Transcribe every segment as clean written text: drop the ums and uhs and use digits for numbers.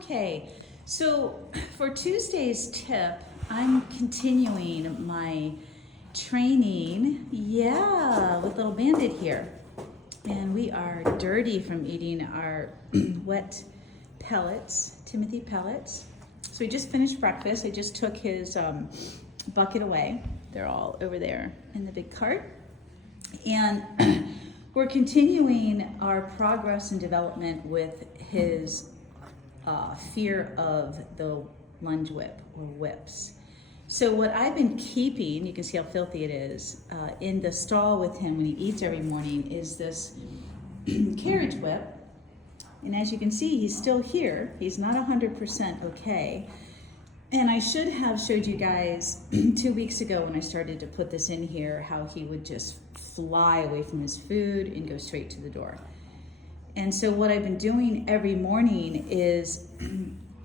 Okay, so for Tuesday's tip, I'm continuing my training, with little Bandit here. And we are dirty from eating our wet pellets, Timothy pellets. So we just finished breakfast. I just took his bucket away. They're all over there in the big cart. And we're continuing our progress and development with his fear of the lunge whip or whips. So what I've been keeping, you can see how filthy it is, in the stall with him when he eats every morning is this carriage whip. And as you can see, he's still here. He's not 100% okay. And I should have showed you guys 2 weeks ago when I started to put this in here, how he would just fly away from his food and go straight to the door. And so what I've been doing every morning is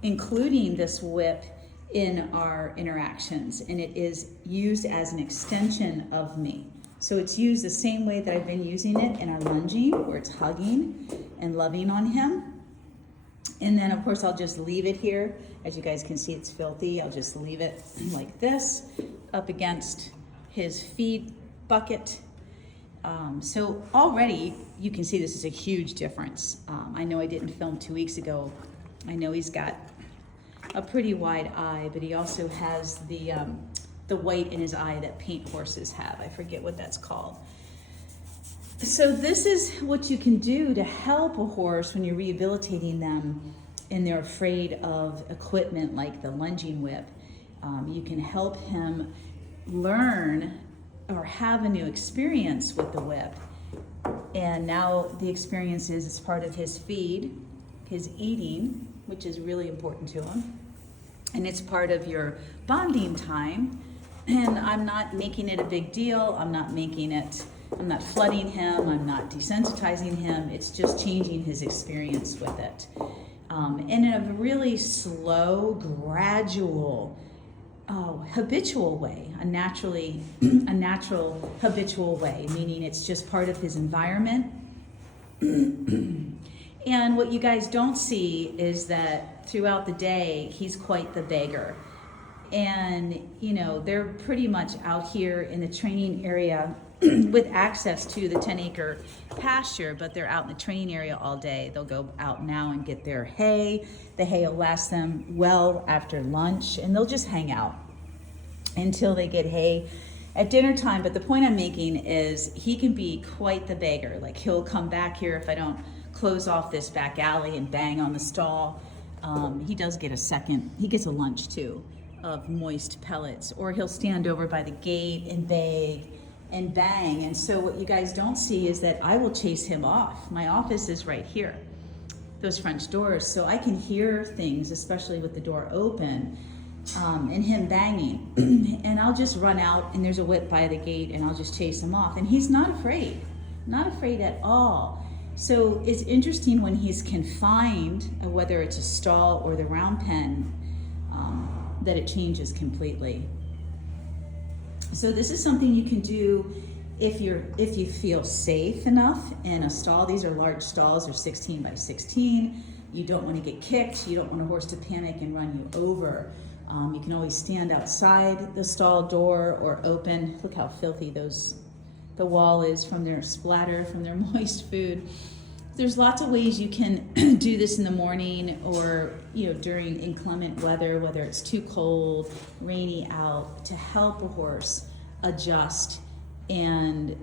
including this whip in our interactions, and it is used as an extension of me. So it's used the same way that I've been using it in our lunging, where it's hugging and loving on him. And then of course I'll just leave it here. As you guys can see, it's filthy. I'll just leave it like this up against his feed bucket. So already you can see this is a huge difference. I know I didn't film 2 weeks ago. I know he's got a pretty wide eye, but he also has the white in his eye that paint horses have. I forget what that's called. So this is what you can do to help a horse when you're rehabilitating them and they're afraid of equipment like the lunging whip. You can help him learn or have a new experience with the whip. And now the experience is it's part of his feed, his eating, which is really important to him. And it's part of your bonding time. And I'm not making it a big deal. I'm not flooding him. I'm not desensitizing him. It's just changing his experience with it. And in a really slow, gradual, habitual way, a natural habitual way, meaning it's just part of his environment. And what you guys don't see is that throughout the day, he's quite the beggar. And, you know, they're pretty much out here in the training area with access to the 10-acre pasture, but they're out in the training area all day. They'll go out now and get their hay. The hay will last them well after lunch, and they'll just hang out until they get hay at dinner time. But the point I'm making is he can be quite the beggar. Like, he'll come back here if I don't close off this back alley and bang on the stall. He does get he gets a lunch too of moist pellets, or he'll stand over by the gate and beg and bang. And so what you guys don't see is that I will chase him off. My office is right here, those French doors, so I can hear things, especially with the door open, and him banging. And I'll just run out, and there's a whip by the gate, and I'll just chase him off. And he's not afraid at all. So it's interesting when he's confined, whether it's a stall or the round pen, that it changes completely. So this is something you can do if you feel safe enough in a stall. These are large stalls, they're 16 by 16. You don't want to get kicked. You don't want a horse to panic and run you over. You can always stand outside the stall door or open. Look how filthy the wall is from their splatter, from their moist food. There's lots of ways you can do this in the morning or, you know, during inclement weather, whether it's too cold, rainy out, to help a horse adjust and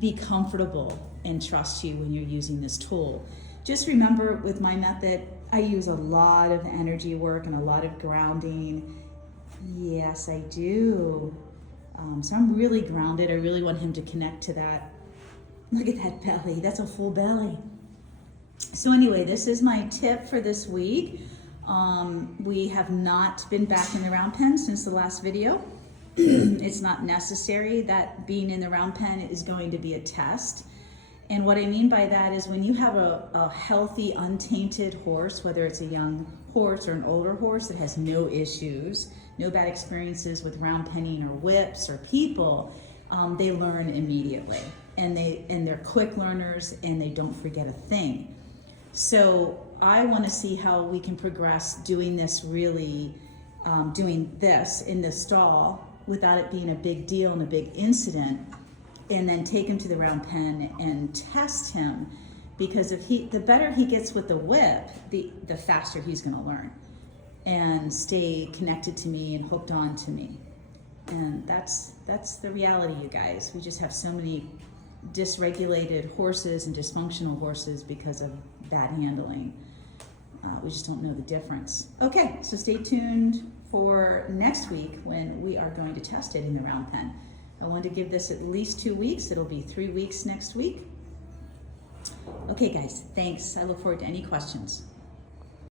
be comfortable and trust you when you're using this tool. Just remember, with my method, I use a lot of energy work and a lot of grounding. Yes, I do. So I'm really grounded. I really want him to connect to that. Look at that belly. That's a full belly. So anyway, this is my tip for this week. We have not been back in the round pen since the last video. It's not necessary. That being in the round pen is going to be a test. And what I mean by that is when you have a healthy, untainted horse, whether it's a young horse or an older horse that has no issues, no bad experiences with round penning or whips or people, they learn immediately. And they're quick learners, and they don't forget a thing. So I want to see how we can progress doing this really, doing this in the stall without it being a big deal and a big incident, and then take him to the round pen and test him, because if the better he gets with the whip, the faster he's going to learn and stay connected to me and hooked on to me. And that's the reality, you guys. We just have so many dysregulated horses and dysfunctional horses because of bad handling. We just don't know the difference. Okay, so stay tuned for next week when we are going to test it in the round pen. I wanted to give this at least 2 weeks. It'll be 3 weeks next week. Okay, guys, thanks. I look forward to any questions.